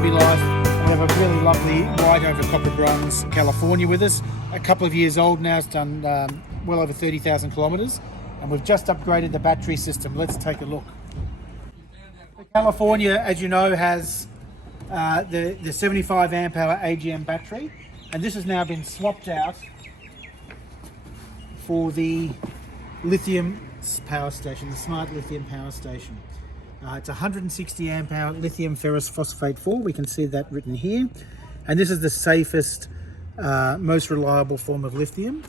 Combi Life. We have a really lovely ride over copper bronze California with us. A couple of years old now, it's done well over 30,000 kilometres, and we've just upgraded the battery system. Let's take a look. The California, as you know, has the 75 amp hour AGM battery, and this has now been swapped out for the lithium power station, the smart lithium power station. It's 160 amp hour lithium ferrous phosphate 4. We can see that written here. And this is the safest, most reliable form of lithium.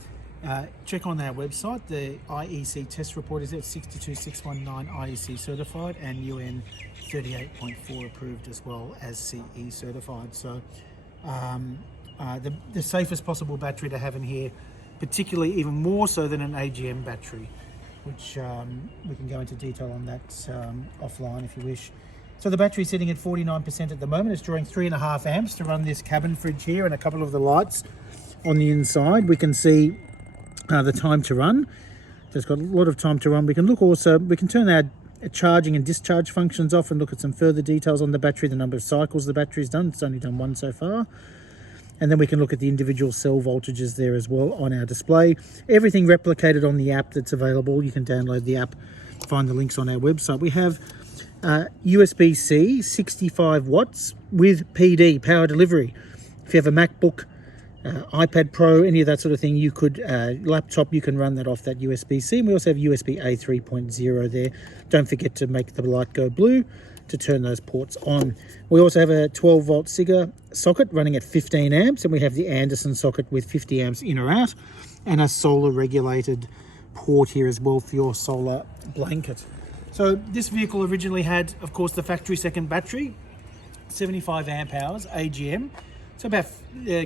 Check on our website. The IEC test report is at 62619 IEC certified and UN 38.4 approved as well as CE certified. So the safest possible battery to have in here, particularly even more so than an AGM battery, which we can go into detail on that offline if you wish. So the battery is sitting at 49% at the moment. It's drawing 3.5 amps to run this cabin fridge here and a couple of the lights on the inside. We can see the time to run. So it's got a lot of time to run. We can look also, we can turn our charging and discharge functions off and look at some further details on the battery, the number of cycles the battery's done. It's only done one so far. And then we can look at the individual cell voltages there as well on our display. Everything replicated on the app that's available. You can download the app, find the links on our website. We have USB-C, 65 watts with PD, power delivery. If you have a MacBook, iPad Pro, any of that sort of thing, you could, laptop, you can run that off that USB-C. And we also have USB-A 3.0 there. Don't forget to make the light go blue to turn those ports on. We also have a 12 volt Siga socket running at 15 amps, and we have the Anderson socket with 50 amps in or out, and a solar regulated port here as well for your solar blanket. So this vehicle originally had, of course, the factory second battery, 75 amp hours, AGM. So about,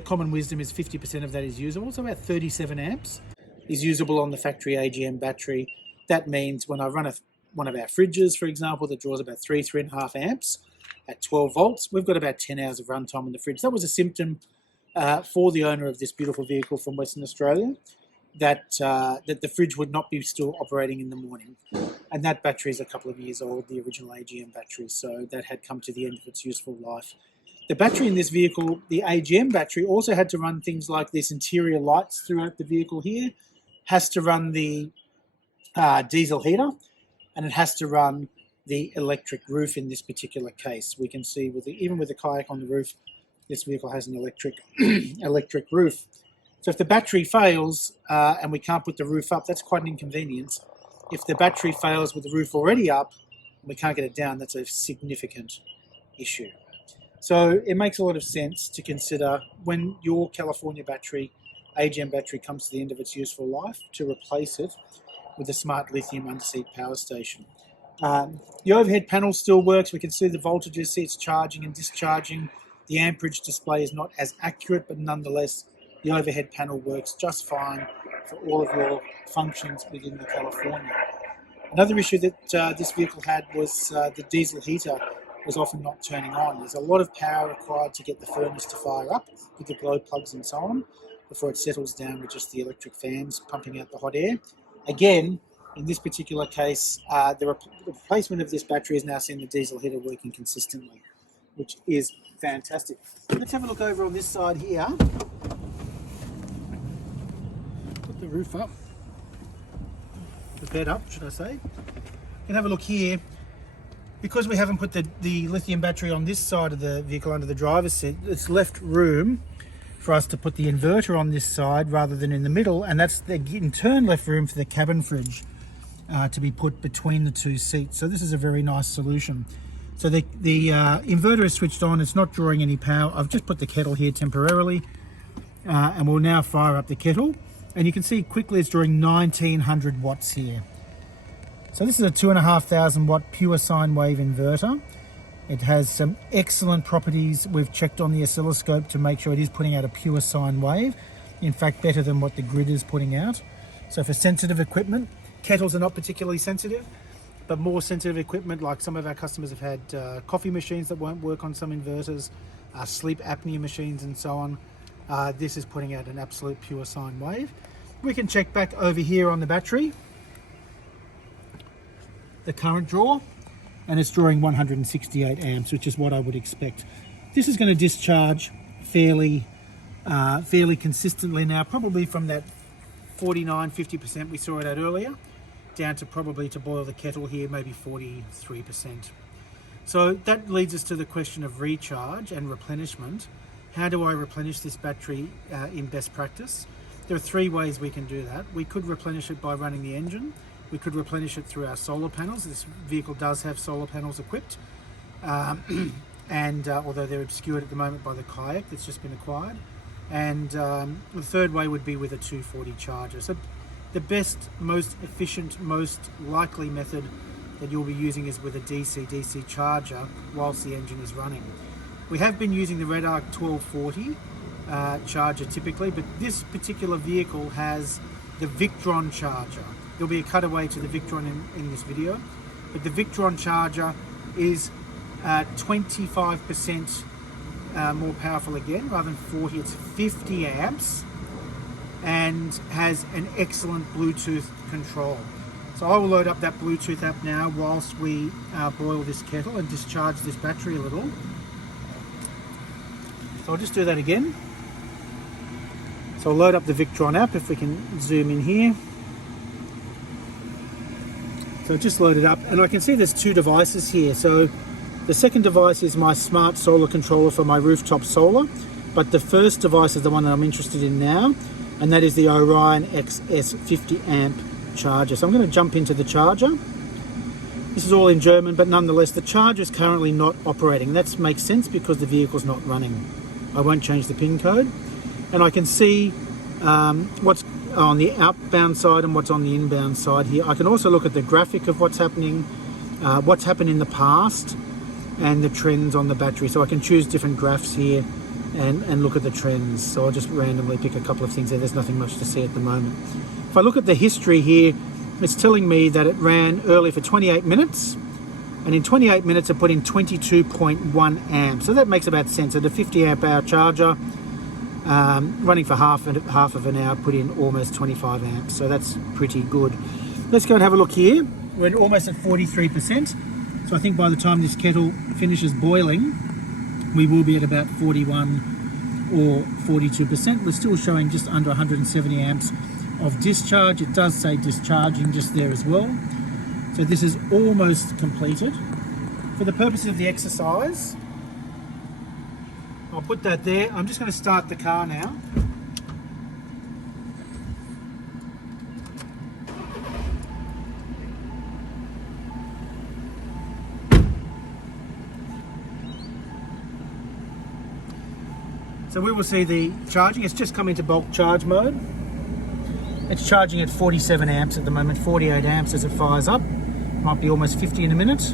common wisdom is 50% of that is usable. So about 37 amps is usable on the factory AGM battery. That means when I run one of our fridges, for example, that draws about 3.5 amps at 12 volts, we've got about 10 hours of runtime in the fridge. That was a symptom for the owner of this beautiful vehicle from Western Australia, that the fridge would not be still operating in the morning. And that battery is a couple of years old, the original AGM battery, so that had come to the end of its useful life. The battery in this vehicle, the AGM battery, also had to run things like this interior lights throughout the vehicle here, has to run the diesel heater, and it has to run the electric roof in this particular case. We can see even with the kayak on the roof, this vehicle has an electric roof. So if the battery fails and we can't put the roof up, that's quite an inconvenience. If the battery fails with the roof already up and we can't get it down, that's a significant issue. So it makes a lot of sense to consider when your California battery, AGM battery, comes to the end of its useful life, to replace it with a smart lithium underseat power station. The overhead panel still works. We can see the voltages, see it's charging and discharging. The amperage display is not as accurate, but nonetheless, the overhead panel works just fine for all of your functions within the California. Another issue that this vehicle had was the diesel heater was often not turning on. There's a lot of power required to get the furnace to fire up with the glow plugs and so on before it settles down with just the electric fans pumping out the hot air. Again, in this particular case, the replacement of this battery has now seen the diesel heater working consistently, which is fantastic. Let's have a look over on this side here. Put the roof up, the bed up, should I say. You can have a look here. Because we haven't put the lithium battery on this side of the vehicle under the driver's seat, it's left room for us to put the inverter on this side rather than in the middle, and that's in turn left room for the cabin fridge to be put between the two seats. So this is a very nice solution. So the inverter is switched on, it's not drawing any power. I've just put the kettle here temporarily, and we'll now fire up the kettle, and you can see quickly it's drawing 1900 watts here. So this is a 2,500 watt pure sine wave inverter. It has some excellent properties. We've checked on the oscilloscope to make sure it is putting out a pure sine wave. In fact, better than what the grid is putting out. So for sensitive equipment, kettles are not particularly sensitive, but more sensitive equipment, like some of our customers have had coffee machines that won't work on some inverters, sleep apnea machines and so on. This is putting out an absolute pure sine wave. We can check back over here on the battery, the current draw, and it's drawing 168 amps, which is what I would expect. This is going to discharge fairly consistently now, probably from that 49-50% we saw it at earlier, down to probably, to boil the kettle here, maybe 43%. So that leads us to the question of recharge and replenishment. How do I replenish this battery in best practice? There are three ways we can do that. We could replenish it by running the engine. We could replenish it through our solar panels. This vehicle does have solar panels equipped. And although they're obscured at the moment by the kayak that's just been acquired. And the third way would be with a 240 charger. So the best, most efficient, most likely method that you'll be using is with a DC-DC charger whilst the engine is running. We have been using the Red Arc 1240 charger typically, but this particular vehicle has the Victron charger. There'll be a cutaway to the Victron in this video, but the Victron charger is 25% more powerful again, rather than 40, it's 50 amps, and has an excellent Bluetooth control. So I will load up that Bluetooth app now whilst we boil this kettle and discharge this battery a little. So I'll just do that again. So I'll load up the Victron app, if we can zoom in here. So just load it up, and I can see there's two devices here. So the second device is my smart solar controller for my rooftop solar, but the first device is the one that I'm interested in now, and that is the Orion XS 50 amp charger. So I'm going to jump into the charger. This is all in German, but nonetheless the charger is currently not operating. That makes sense because the vehicle's not running. I won't change the pin code, and I can see what's on the outbound side and what's on the inbound side here. I can also look at the graphic of what's happening, what's happened in the past, and the trends on the battery. So I can choose different graphs here and look at the trends. So I'll just randomly pick a couple of things there. There's nothing much to see at the moment. If I look at the history here, it's telling me that it ran early for 28 minutes, and in 28 minutes it put in 22.1 amps. So that makes about sense. At a 50 amp hour charger, running for half of an hour, put in almost 25 amps. So that's pretty good. Let's go and have a look here. We're almost at 43%. So I think by the time this kettle finishes boiling, we will be at about 41 or 42%. We're still showing just under 170 amps of discharge. It does say discharging just there as well. So this is almost completed. For the purposes of the exercise, I'll put that there. I'm just going to start the car now. So we will see the charging. It's just come into bulk charge mode. It's charging at 47 amps at the moment, 48 amps as it fires up. Might be almost 50 in a minute.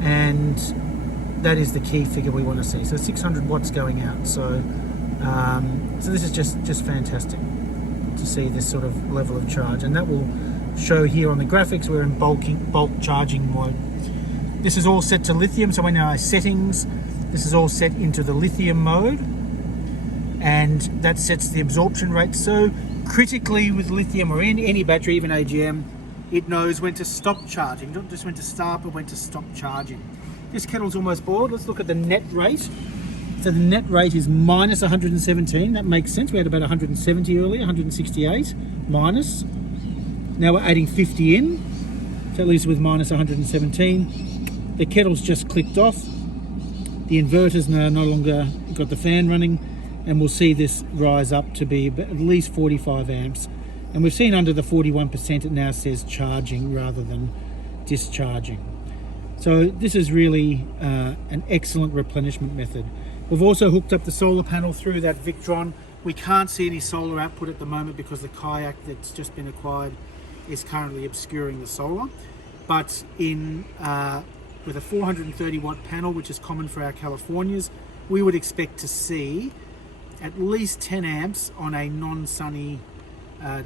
And that is the key figure we want to see. So 600 watts going out. So this is just fantastic to see this sort of level of charge. And that will show here on the graphics. We're in bulk charging mode. This is all set to lithium. So in our settings, this is all set into the lithium mode. And that sets the absorption rate. So critically with lithium or in any battery, even AGM, it knows when to stop charging, not just when to start, but when to stop charging. This kettle's almost boiled. Let's look at the net rate. So the net rate is minus 117. That makes sense. We had about 170 earlier, 168 minus. Now we're adding 50 in. So that leaves with minus 117. The kettle's just clicked off. The inverter's no longer got the fan running. And we'll see this rise up to be at least 45 amps. And we've seen under the 41%, it now says charging rather than discharging. So this is really an excellent replenishment method. We've also hooked up the solar panel through that Victron. We can't see any solar output at the moment because the kayak that's just been acquired is currently obscuring the solar. But with a 430 watt panel, which is common for our Californias, we would expect to see at least 10 amps on a non-sunny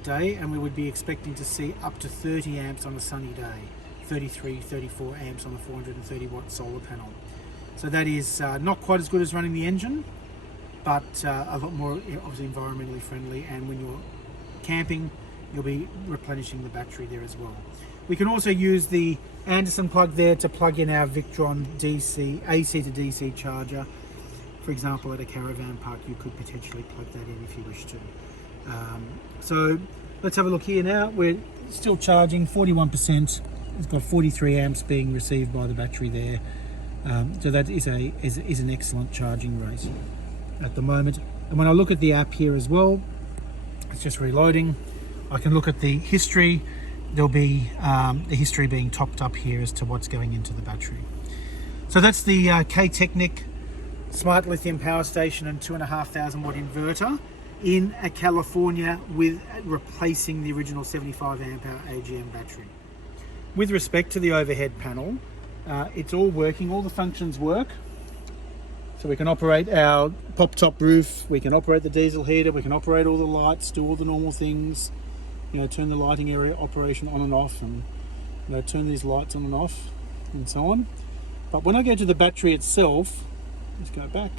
day, and we would be expecting to see up to 30 amps on a sunny day, 33, 34 amps on a 430 watt solar panel. So that is not quite as good as running the engine, but a lot more obviously environmentally friendly, and when you're camping, you'll be replenishing the battery there as well. We can also use the Anderson plug there to plug in our Victron AC to DC charger. For example, at a caravan park, you could potentially plug that in if you wish to. So let's have a look here now. We're still charging 41%. It's got 43 amps being received by the battery there. So that is an excellent charging rate at the moment. And when I look at the app here as well, it's just reloading. I can look at the history. There'll be the history being topped up here as to what's going into the battery. So that's the K-technik smart lithium power station and 2,500 watt inverter in California, with replacing the original 75 amp hour AGM battery. With respect to the overhead panel, it's all working, all the functions work. So we can operate our pop top roof, we can operate the diesel heater, we can operate all the lights, do all the normal things, you know, turn the lighting area operation on and off, and you know, turn these lights on and off and so on. But when I go to the battery itself, let's go back.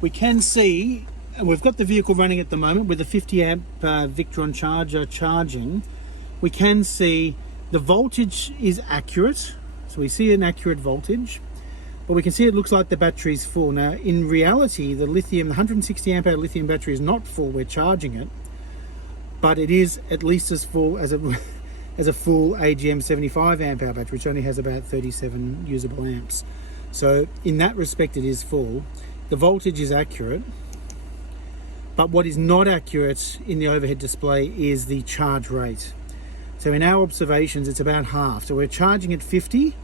We can see, and we've got the vehicle running at the moment with the 50 amp Victron charger charging. We can see the voltage is accurate. So we see an accurate voltage, but we can see it looks like the battery's full. Now, in reality, the lithium, the 160 amp hour lithium battery is not full. We're charging it, but it is at least as full as a full AGM 75 amp hour battery, which only has about 37 usable amps. So in that respect, it is full. The voltage is accurate, but what is not accurate in the overhead display is the charge rate. So in our observations, it's about half. So we're charging at 50,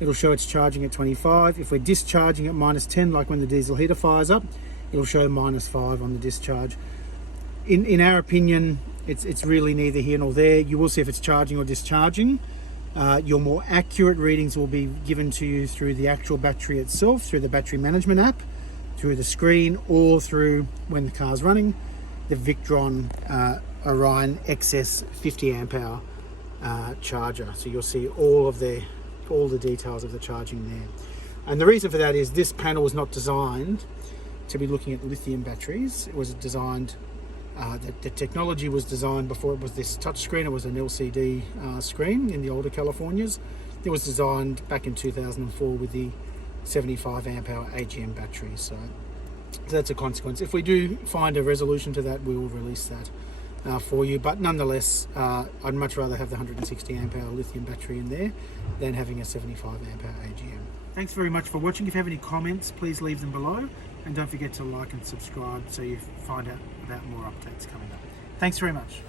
it'll show it's charging at 25. If we're discharging at -10, like when the diesel heater fires up, it'll show -5 on the discharge. In our opinion, it's really neither here nor there. You will see if it's charging or discharging. Your more accurate readings will be given to you through the actual battery itself, through the battery management app, through the screen, or through, when the car's running, the Victron Orion XS 50 amp hour charger. So you'll see all the details of the charging there. And the reason for that is this panel was not designed to be looking at lithium batteries. It was designed, the technology was designed before it was this touch screen. It was an LCD screen in the older Californias. It was designed back in 2004 with the 75 amp hour AGM battery. So that's a consequence. If we do find a resolution to that, we will release that for you. But nonetheless, I'd much rather have the 160 amp hour lithium battery in there than having a 75 amp hour AGM. Thanks very much for watching. If you have any comments, please leave them below, and don't forget to like and subscribe so you find out about more updates coming up. Thanks very much.